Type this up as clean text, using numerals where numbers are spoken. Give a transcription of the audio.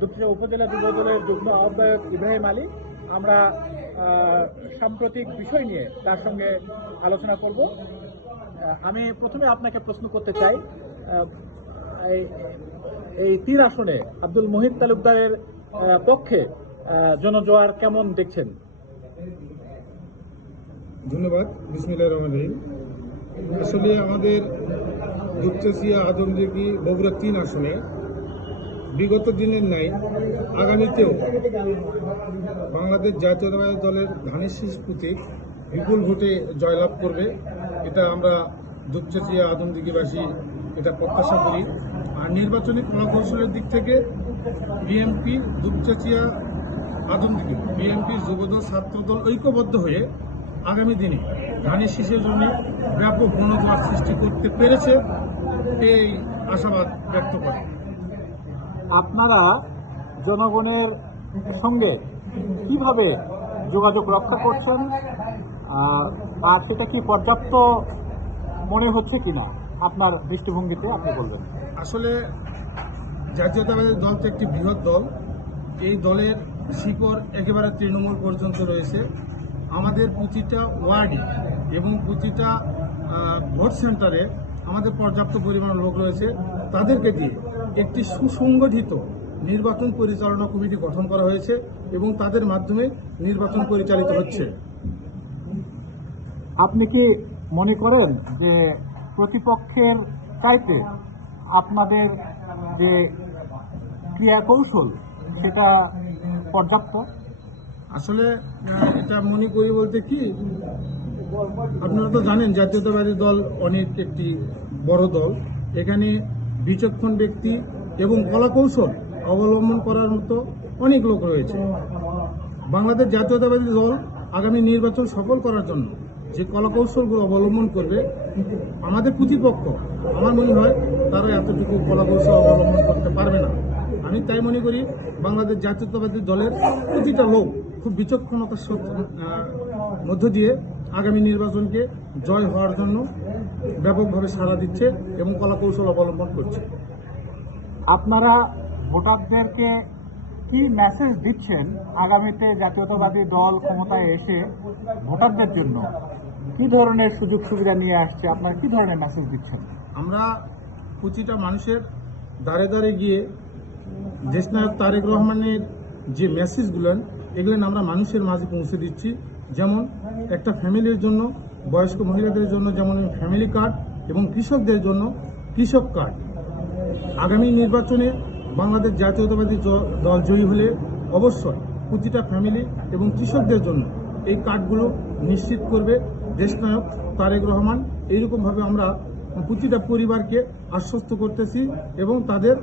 দুপচাঁচিয়া উপজেলা যুবদলের যুগ্ম আহ্বায়ক ইব্রাহিম আলী। আমরা সাম্প্রতিক বিষয় নিয়ে তার সঙ্গে আলোচনা করব। আমি প্রথমে আপনাকে প্রশ্ন করতে চাই, এই 3 আসনে আব্দুল মুহিত তালুকদারের পক্ষে জনজোয়ার কেমন দেখছেন? ধন্যবাদ। বিসমিল্লাহির রহমানির রহিম। আসলে আমাদের দুপচাঁচিয়া, আদমদীঘি, বগুড়া 3 আসনে বিগত দিনের ন্যায় আগামীতেও বাংলাদেশ জাতীয়তাবাদী দলের ধানের শীষ প্রতীক বিপুল ভোটে জয়লাভ করবে। এটা আমরা দুপচাঁচিয়া, আদমদীঘিবাসী এটা প্রত্যাশা করি। আর নির্বাচনী কলাকৌশলের দিক থেকে বিএনপি, দুপচাঁচিয়া, আদমদীঘি, বিএনপি, যুবদল, ছাত্রদল ঐক্যবদ্ধ হয়ে আগামী দিনে ধানের শীষের জন্য ব্যাপক গণজোয়ার সৃষ্টি করতে পেরেছে, এই আশাবাদ ব্যক্ত করে। আপনারা জনগণের সঙ্গে কিভাবে যোগাযোগ রক্ষা করছেন, আর সেটা কি পর্যাপ্ত মনে হচ্ছে কিনা আপনার দৃষ্টিভঙ্গিতে আপনি বলবেন? আসলে জাতীয়তাবাদী দল তো একটি বৃহৎ দল। এই দলের শিকড় একেবারে তৃণমূল পর্যন্ত রয়েছে। আমাদের প্রতিটা ওয়ার্ডে এবং প্রতিটা ভোট সেন্টারে আমাদের পর্যাপ্ত পরিমাণ লোক রয়েছে। তাদেরকে দিয়ে একটি সুসংগঠিত নির্বাচন পরিচালনা কমিটি গঠন করা হয়েছে এবং তাদের মাধ্যমে নির্বাচন পরিচালিত হচ্ছে। আপনি কি মনে করেন যে প্রতিপক্ষের চাইতে আপনাদের যে ক্রিয়া কৌশল সেটা পর্যাপ্ত? আসলে এটা মনে করি বলতে কি, আপনারা তো জানেন জাতীয়তাবাদী দল অনেক একটি বড় দল। এখানে বিচক্ষণ ব্যক্তি এবং কলাকৌশল অবলম্বন করার মতো অনেক লোক রয়েছে। বাংলাদেশ জাতীয়তাবাদী দল আগামী নির্বাচন সফল করার জন্য যে কলাকৌশলগুলো অবলম্বন করবে, আমাদের প্রতিপক্ষ আমার মনে হয় তারা এতটুকু কলাকৌশল অবলম্বন করতে পারবে না। আমি তাই মনে করি বাংলাদেশ জাতীয়তাবাদী দলের প্রতিটা লোক খুব বিচক্ষণতার মধ্য দিয়ে আগামী নির্বাচনকে জয় হওয়ার জন্য ব্যাপকভাবে সাড়া দিচ্ছে এবং কলাকৌশল অবলম্বন করছে। আপনারা ভোটারদেরকে কি মেসেজ দিচ্ছেন আগামীতে জাতীয়তাবাদী দল ক্ষমতায় এসে ভোটারদের জন্য কি ধরনের সুযোগ সুবিধা নিয়ে আসছে? আপনারা কি ধরনের মেসেজ দিচ্ছেন? আমরা প্রতিটা মানুষের দ্বারে দ্বারে গিয়ে দেশনায়ক তারেক রহমানের যে মেসেজগুলো, এগুলো আমরা মানুষের মাঝে পৌঁছে দিচ্ছি। যেমন একটা ফ্যামিলির জন্য, বয়স্ক মহিলাদের জন্য যেমন ফ্যামিলি কার্ড এবং কৃষকদের জন্য কৃষক কার্ড। আগামী নির্বাচনে বাংলাদেশ জাতীয়তাবাদী দল জয়ী হলে অবশ্যই প্রতিটা ফ্যামিলি এবং কৃষকদের জন্য এই কার্ডগুলো নিশ্চিত করবে দেশনায়ক তারেক রহমান। এইরকমভাবে আমরা প্রতিটা পরিবারকে আশ্বস্ত করতেছি এবং তাদের